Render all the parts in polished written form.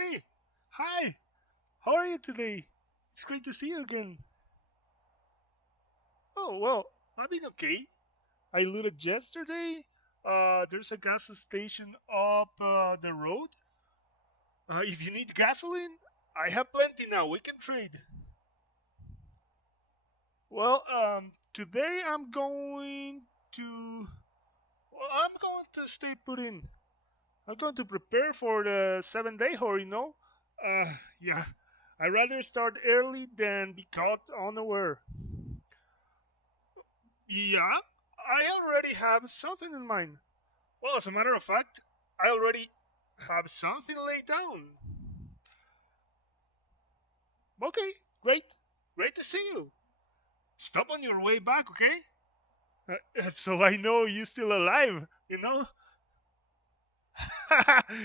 Hey, hi, how are you today? It's great to see you again. Oh, well, I've been okay. I looted yesterday. There's a gas station up the road. If you need gasoline, I have plenty now. We can trade. Well, today I'm going to stay put in. I'm going to prepare for the 7 day horde, Uh, yeah. I'd rather start early than be caught unaware. Yeah, I already have something in mind. Well, as a matter of fact, I already have something laid down. Okay, great. Great to see you. Stop on your way back, okay? So I know you're still alive.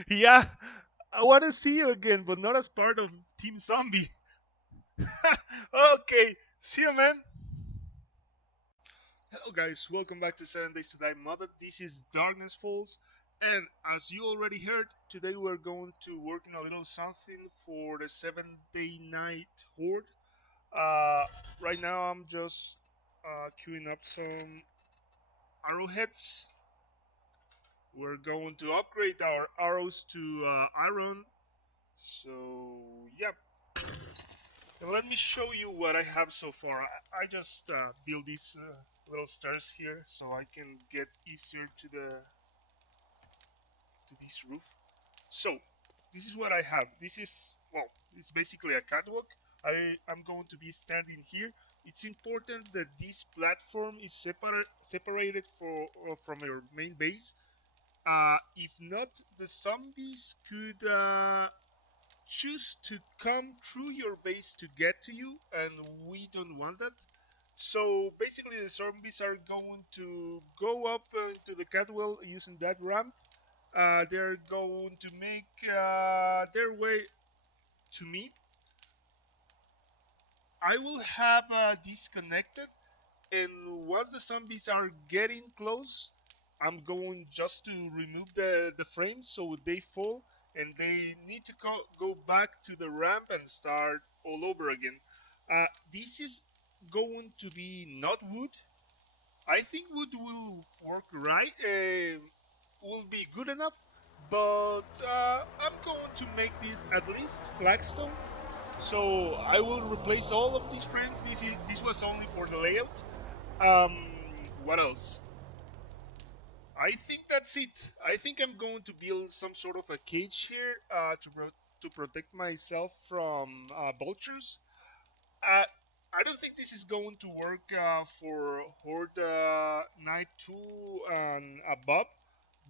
Yeah, I want to see you again, but not as part of Team Zombie. Okay, see you, man. Hello guys, welcome back to 7 Days to Die Modded. This is Darkness Falls, and as you already heard, today we're going to work on a little something for the 7 day night horde. Uh, right now I'm just queuing up some arrowheads. We're going to upgrade our arrows to iron. So, yep. And let me show you what I have so far. I just built these little stairs here so I can get easier to this roof. So, this is what I have. This is, well, it's basically a catwalk. I'm going to be standing here. It's important that this platform is separated from your main base. If not, the zombies could choose to come through your base to get to you, and we don't want that. So basically, the zombies are going to go up into the catwalk using that ramp. They're going to make their way to me. I will have disconnected, and once the zombies are getting close, I'm going just to remove the frames so they fall, and they need to go back to the ramp and start all over again. This is going to be not wood. I think wood will work right, will be good enough, but I'm going to make this at least flagstone. So I will replace all of these frames. This was only for the layout. Um, what else? I think that's it. I think I'm going to build some sort of a cage here to protect myself from vultures. Uh, I don't think this is going to work for Horde Night 2 and above,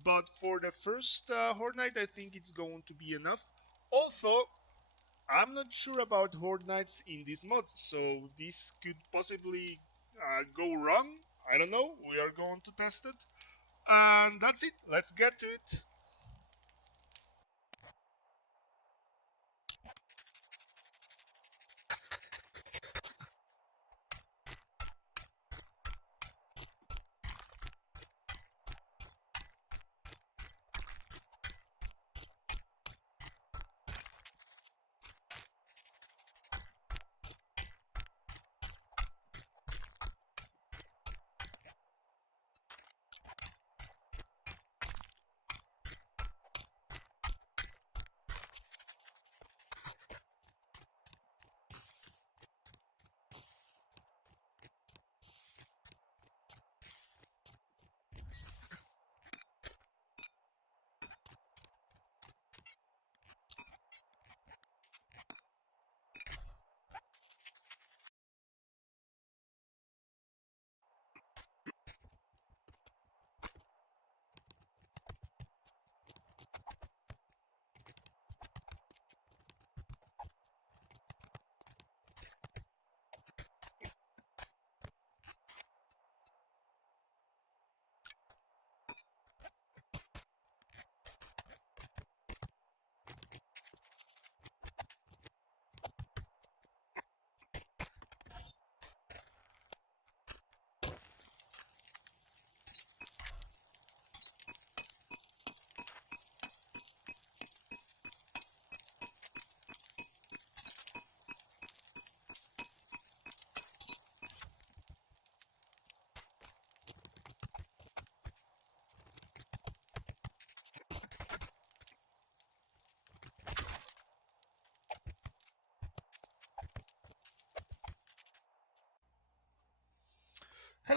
but for the first Horde Night, I think it's going to be enough. Also, I'm not sure about Horde Nights in this mod, so this could possibly go wrong. I don't know. We are going to test it. And that's it. Let's get to it.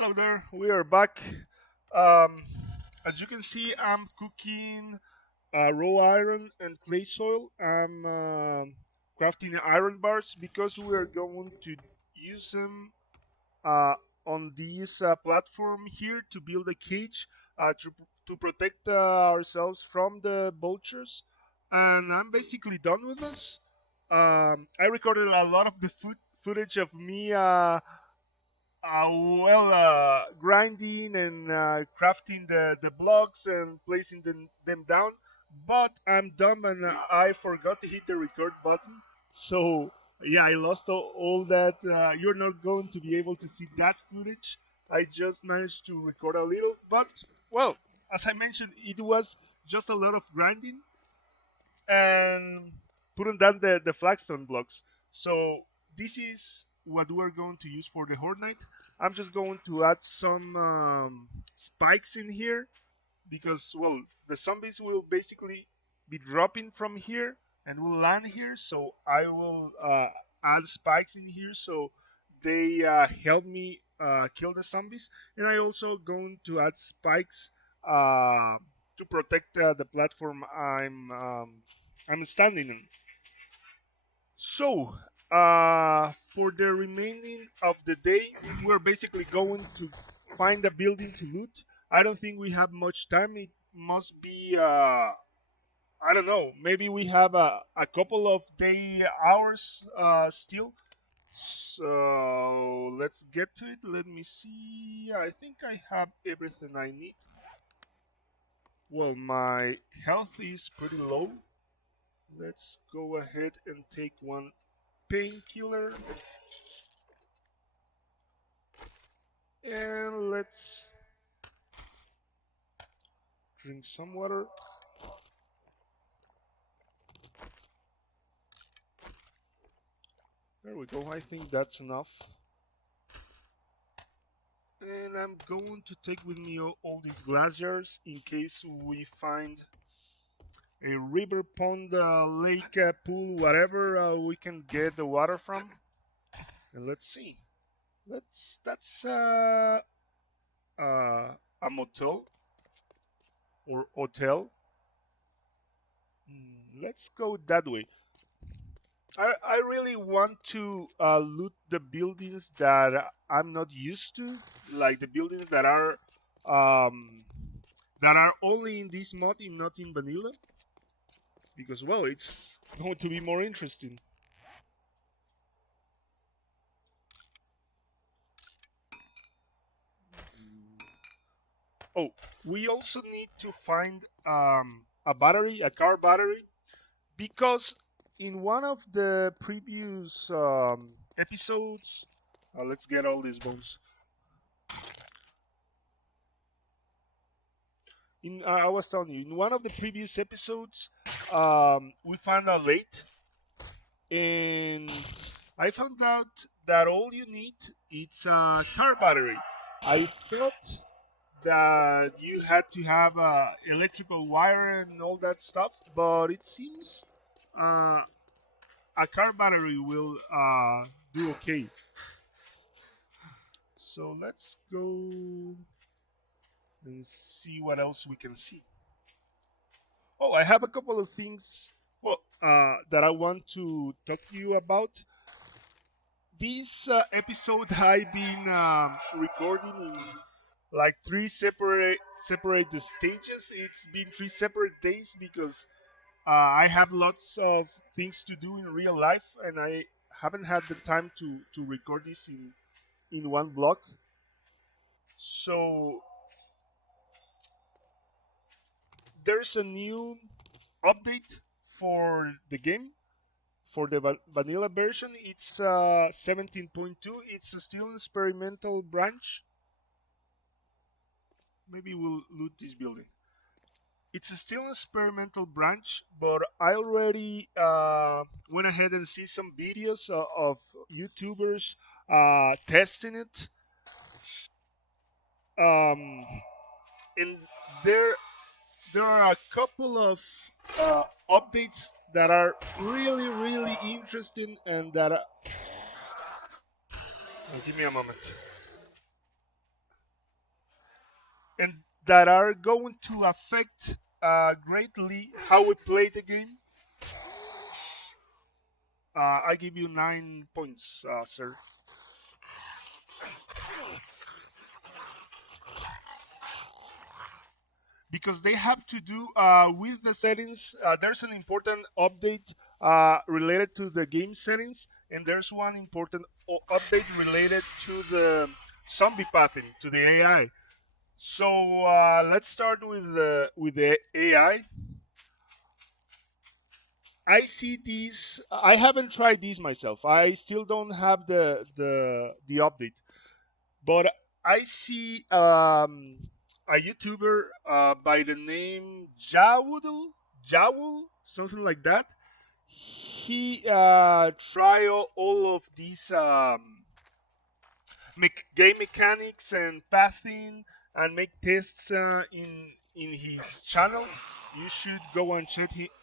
Hello there, we are back. Um, as you can see, I'm cooking raw iron and clay soil. I'm crafting iron bars because we are going to use them uh, on this platform here to build a cage to protect ourselves from the vultures. And I'm basically done with this. I recorded a lot of the footage of me grinding and crafting the blocks and placing them down. But I'm dumb and I forgot to hit the record button. So yeah, I lost all that. You're not going to be able to see that footage. I just managed to record a little, but well, as I mentioned, it was just a lot of grinding and putting down the flagstone blocks. So this is what we're going to use for the Horde Knight. I'm just going to add some spikes in here because, well, the zombies will basically be dropping from here and will land here. So I will add spikes in here so they help me kill the zombies. And I also going to add spikes uh, to protect the platform I'm standing in. So, for the remaining of the day, we're basically going to find a building to loot. I don't think we have much time. It must be, I don't know, maybe we have a couple of day hours still. So, let's get to it. Let me see. I think I have everything I need. Well, my health is pretty low. Let's go ahead and take one painkiller. And let's drink some water. There we go, I think that's enough. And I'm going to take with me all these glass jars in case we find a river, pond, lake, pool, whatever we can get the water from. And let's see. That's a motel or hotel. Let's go that way. I really want to loot the buildings that I'm not used to, like the buildings um, that are only in this mod and not in vanilla, because well, it's going to be more interesting. Oh, we also need to find a battery, a car battery, because in one of the previous episodes, let's get all these bones. I was telling you, in one of the previous episodes, we found a lake, and I found out that all you need is a car battery. I thought that you had to have electrical wire and all that stuff, but it seems uh, a car battery will do okay. So let's go and see what else we can see. Oh, I have a couple of things that I want to talk to you about. This episode I've been recording in like three separate stages. It's been three separate days because I have lots of things to do in real life, and I haven't had the time to record this in one block. So there's a new update for the game for the vanilla version. It's 17.2. It's still an experimental branch. Maybe we'll loot this building. It's still an experimental branch, but I already went ahead and see some videos of YouTubers testing it. And there are a couple of updates that are really interesting and that give me a moment. and that are going to affect greatly how we play the game. I give you 9 points, sir. Because they have to do with the settings. There's an important update related to the game settings, and there's one important update related to the zombie pathing, to the AI. So let's start with the AI. I see these. I haven't tried these myself. I still don't have the update, but I see a YouTuber by the name Jawul, something like that. He try all of these game mechanics and pathing and make tests in his channel. You should go and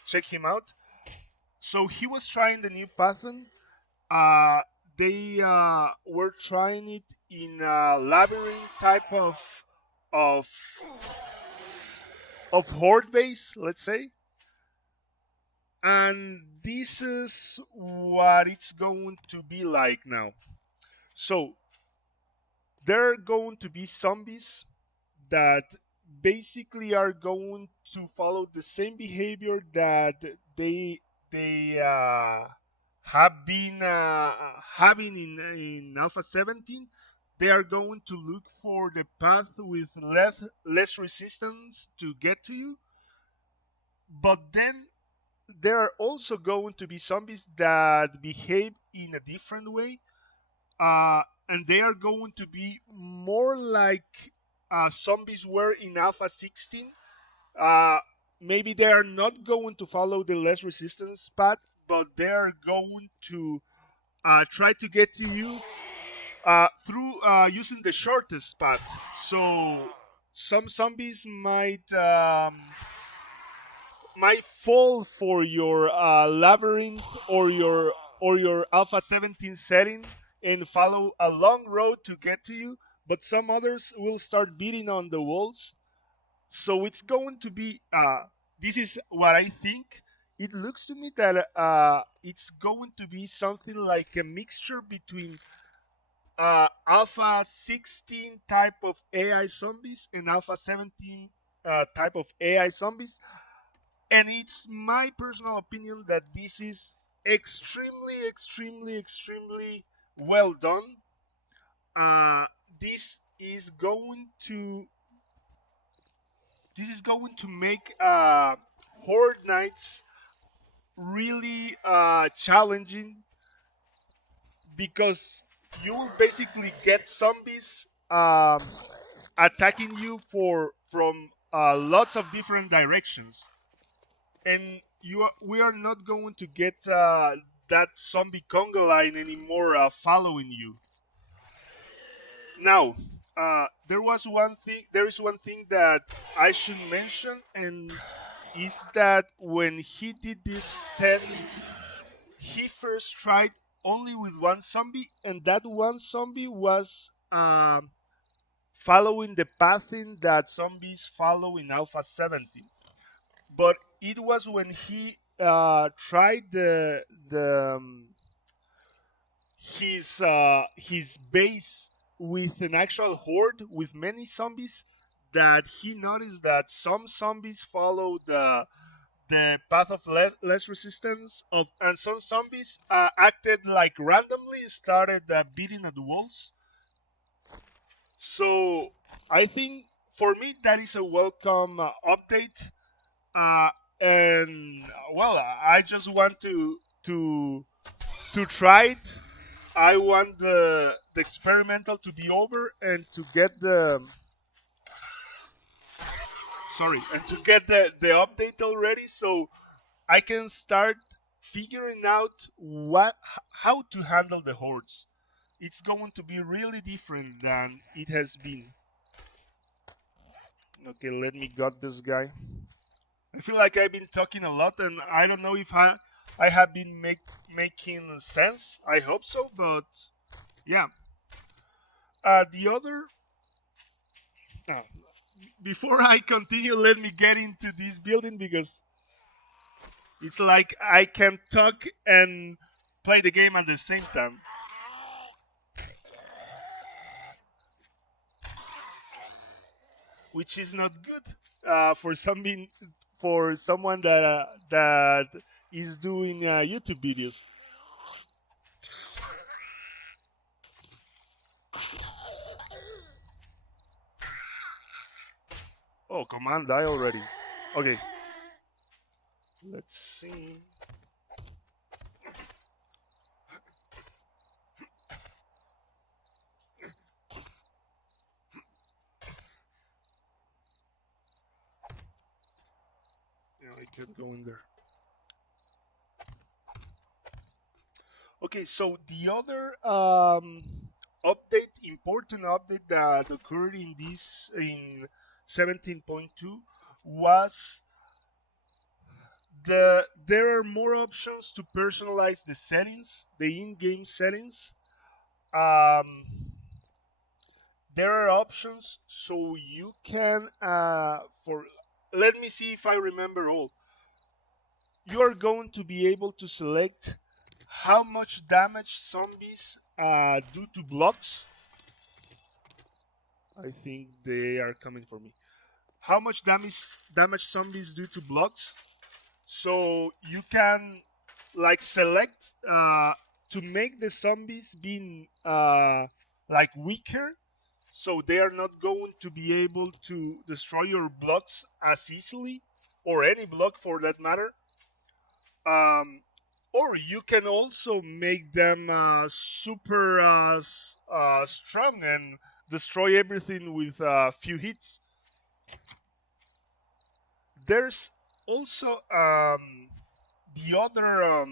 check him out. So he was trying the new pattern. Uh, they were trying it in a labyrinth type of of horde base, let's say. And this is what it's going to be like now. So there are going to be zombies that basically are going to follow the same behavior that they have been having in Alpha 17. They are going to look for the path with less resistance to get to you. But then there are also going to be zombies that behave in a different way, and they are going to be more like zombies were in Alpha 16. Uh, Maybe they are not going to follow the less resistance path, but they are going to try to get to you through using the shortest path. So some zombies might fall for your labyrinth or your Alpha 17 setting and follow a long road to get to you, but some others will start beating on the walls. So it's going to be this is what I think. It looks to me that it's going to be something like a mixture between Alpha 16 type of AI zombies and Alpha 17 type of AI zombies. And it's my personal opinion that this is extremely well done. Uh, this is going to this is going to make Horde Nights really challenging, because you will basically get zombies attacking you from lots of different directions, and we are not going to get that zombie conga line anymore following you. Now, there is one thing that I should mention, and is that when he did this test, he first tried only with one zombie, and that one zombie was following the pathing that zombies follow in Alpha 17. But it was when he tried his base with an actual horde with many zombies that he noticed that some zombies follow the path of less resistance of, and some zombies acted like randomly started beating at the walls. So I think for me that is a welcome update. uh, and well, I just want to try it. I want the experimental to be over and to get the update already, so I can start figuring out how to handle the hordes. It's going to be really different than it has been. Okay, let me got this guy. I feel like I've been talking a lot, and I don't know if I have been making sense. I hope so, but yeah. The other, before I continue, let me get into this building because it's like I can talk and play the game at the same time, which is not good for someone that is doing YouTube videos. Oh, command die already. Okay, let's see. Yeah, I can't go in there. Okay, so the other important update that occurred in 17.2 was there are more options to personalize the settings, the in-game settings. Um, there are options so you can for let me see if I remember all. You are going to be able to select how much damage zombies do to blocks. I think they are coming for me. How much damage zombies do to blocks? So you can like select to make the zombies being like weaker, so they are not going to be able to destroy your blocks as easily, or any block for that matter. Um, or you can also make them super strong and destroy everything with a few hits. There's also the other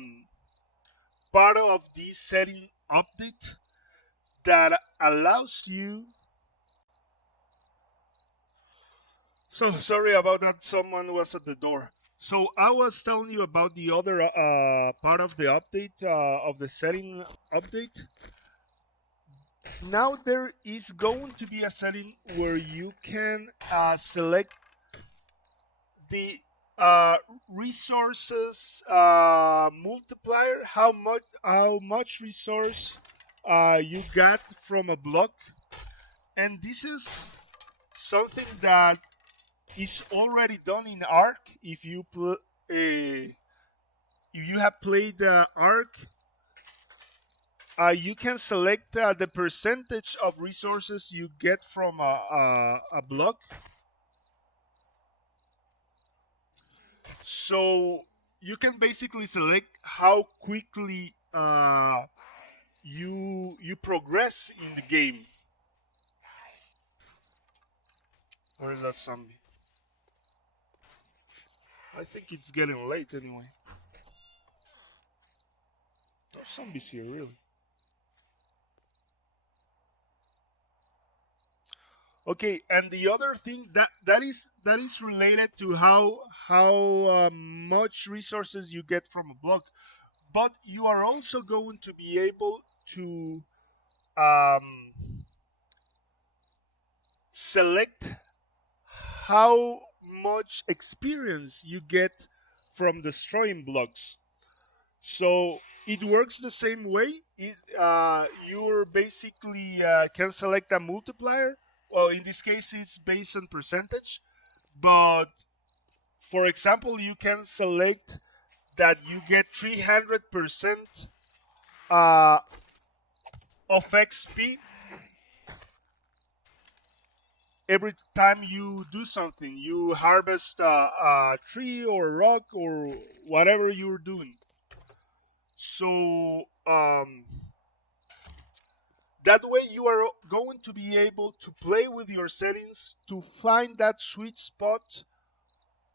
part of this setting update that allows you. So sorry about that, someone was at the door. So I was telling you about the other part of the update, of the setting update. Now there is going to be a setting where you can select the uh, resources multiplier, how much resource you got from a block, and this is something that is already done in Arc. If you have played Arc, you can select the percentage of resources you get from a block. So you can basically select how quickly you progress in the game. Where is that zombie? I think it's getting late anyway. No zombies here, really. Okay, and the other thing that is related to how much resources you get from a block, but you are also going to be able to um, select how much experience you get from destroying blocks. So it works the same way. You're basically can select a multiplier. Well, in this case, it's based on percentage. But for example, you can select that you get 300% uh, of XP every time you do something. You harvest a tree or a rock or whatever you're doing. So that way you are going to be able to play with your settings to find that sweet spot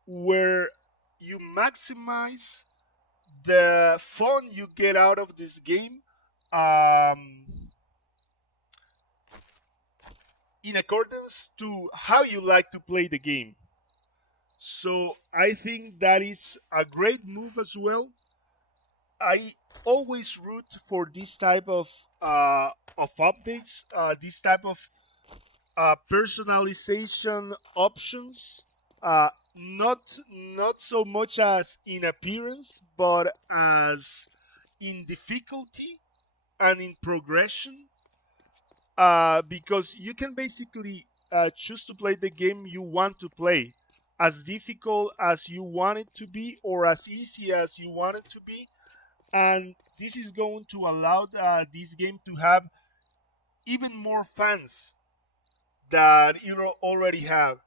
where you maximize the fun you get out of this game, um, in accordance to how you like to play the game. So I think that is a great move as well. I always root for this type of updates, this type of personalization options, not so much as in appearance, but as in difficulty and in progression, because you can basically choose to play the game you want to play, as difficult as you want it to be or as easy as you want it to be, and this is going to allow this game to have even more fans that you already have,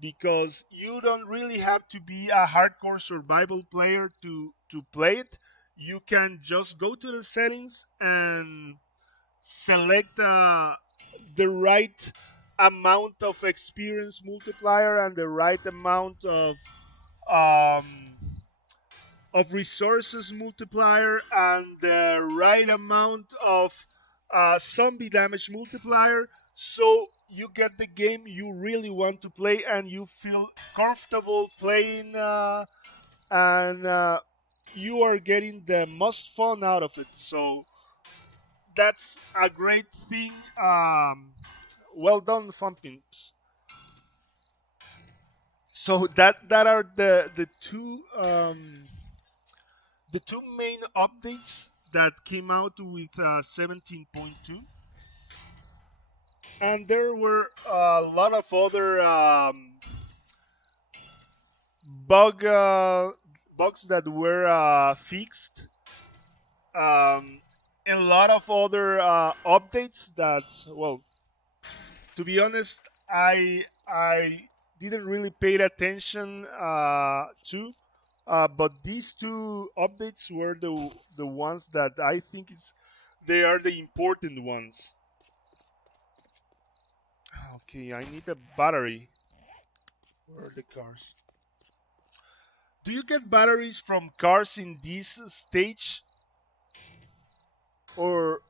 because you don't really have to be a hardcore survival player to play it. You can just go to the settings and select the right amount of experience multiplier and the right amount um, of resources multiplier and the right amount of zombie damage multiplier, so you get the game you really want to play and you feel comfortable playing, and you are getting the most fun out of it. So that's a great thing. Well done, Fun Pimps. So that are the two main updates that came out with 17.2, and there were a lot of other bug bugs that were fixed, and a lot of other updates that, well, to be honest, I didn't really pay attention to, but these two updates were the ones that I think they are the important ones. Okay, I need a battery. Where are the cars? Do you get batteries from cars in this stage? Or,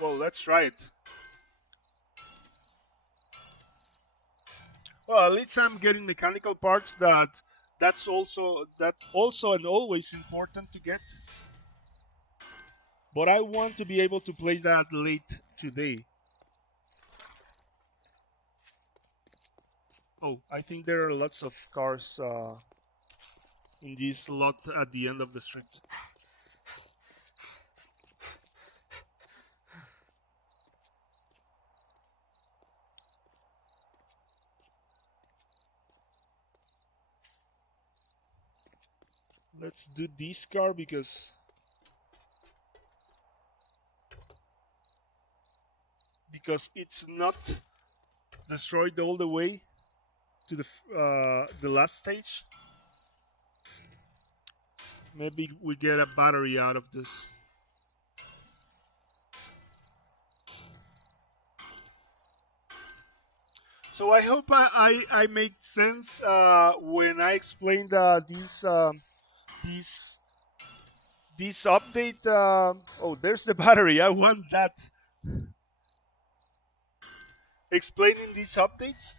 well, let's try it. Well, at least I'm getting mechanical parts that's also and always important to get. But I want to be able to play that late today. Oh, I think there are lots of cars in this lot at the end of the street. Let's do this car because it's not destroyed all the way to the last stage. Maybe we get a battery out of this. So I hope I make sense when I explained this this update. Oh, there's the battery. I want that. Explaining these updates,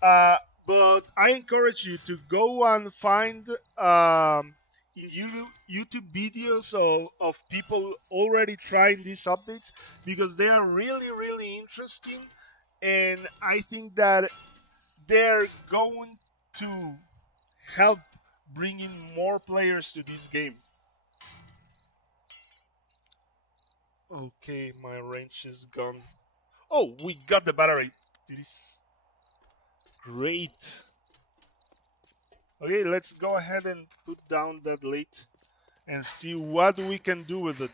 but I encourage you to go and find in YouTube videos of people already trying these updates, because they are really, really interesting, and I think that they're going to help bringing more players to this game. Okay, my range is gone. Oh, we got the battery. This is great. Okay, let's go ahead and put down that late and see what we can do with it.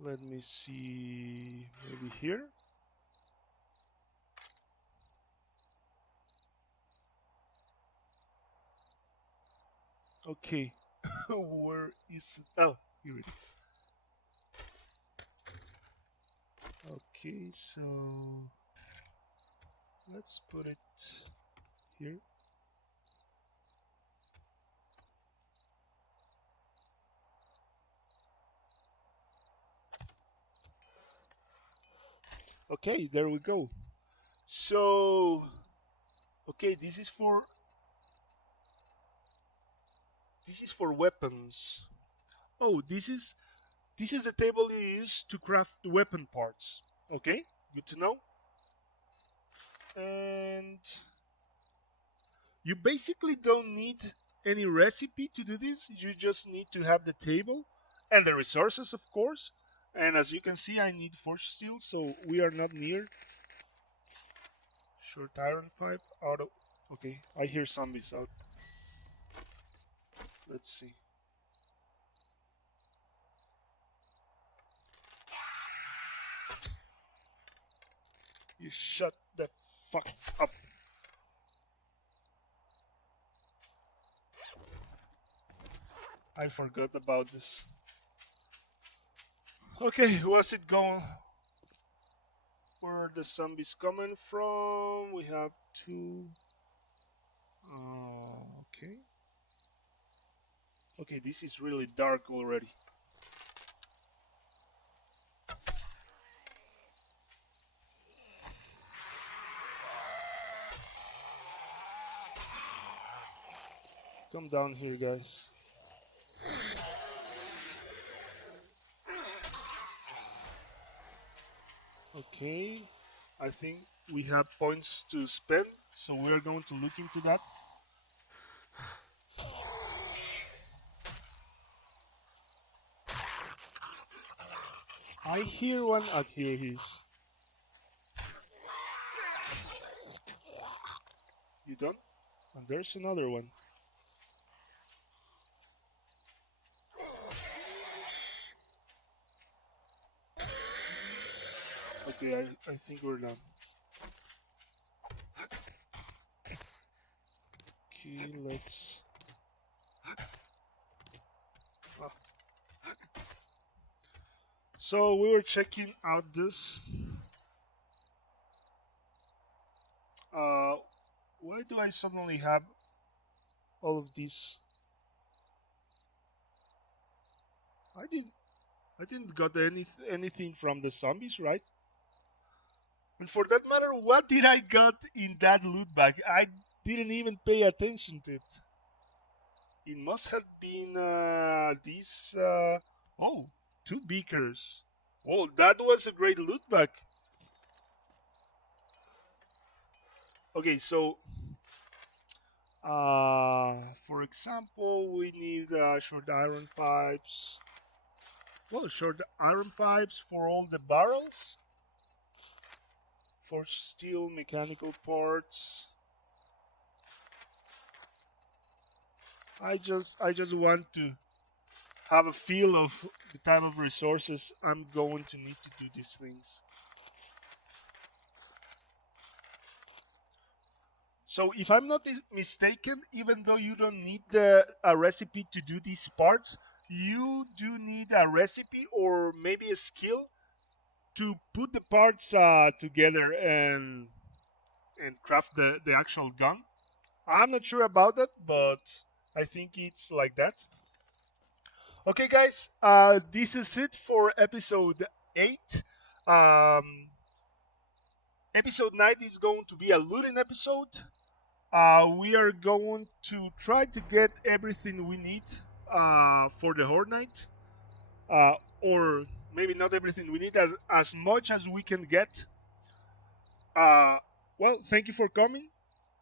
Let me see, maybe here. Okay, where is it? Oh, here it is. Okay, so let's put it here. Okay, there we go. So, okay, this is for weapons. Oh, this is the table you use to craft weapon parts. Okay, good to know. And you basically don't need any recipe to do this. You just need to have the table and the resources, of course. And as you can see, I need forge steel, so we are not near. Short iron pipe, auto. Okay, I hear zombies out. Let's see. You shut the fuck up. I forgot about this. Okay, what's it going? Where are the zombies coming from? We have two. Okay. Okay, this is really dark already. Come down here, guys. Okay, I think we have points to spend, so we are going to look into that. I hear one. Here he is. You done? And there's another one. Okay, I think we're done. Okay, let's... Ah. So we were checking out this. Why do I suddenly have all of these? I didn't got anything from the zombies, right? And for that matter, what did I got in that loot bag? I didn't even pay attention to it. It must have been these. Oh, 2 beakers. Oh, that was a great loot bag. Okay, so for example, we need short iron pipes. Well, short iron pipes for all the barrels. For steel mechanical parts. I just want to have a feel of the type of resources I'm going to need to do these things. So if I'm not mistaken, even though you don't need a recipe to do these parts, you do need a recipe or maybe a skill to put the parts together and craft the actual gun. I'm not sure about that, but I think it's like that. Okay, guys, this is it for episode 8. Episode 9 is going to be a looting episode. We are going to try to get everything we need for the Horde Night. Or maybe not everything we need, as much as we can get. Well, thank you for coming.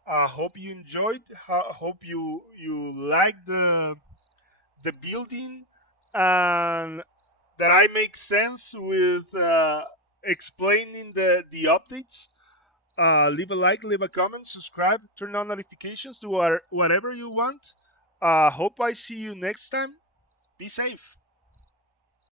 Hope you enjoyed. Hope you liked the building and that I make sense with explaining the updates. Leave a like, leave a comment, subscribe, turn on notifications, do whatever you want. Hope I see you next time. Be safe.